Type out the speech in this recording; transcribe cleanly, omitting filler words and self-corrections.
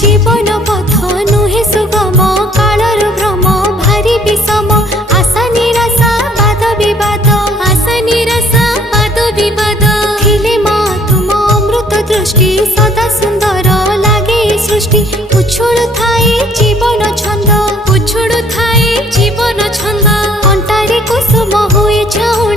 जीवन पथ नुहे सुगम कालर भ्रम भारी विषम आशा निराशा वाद विवाद आशा निराशा वाद विवाद थिले मा तुम अमृत दृष्टि सदा सुंदर लागे सृष्टि उछुळु थाए जीवन छंद उछुळु थाए जीवन छंद अंटारे कुसुम हुए छाउणी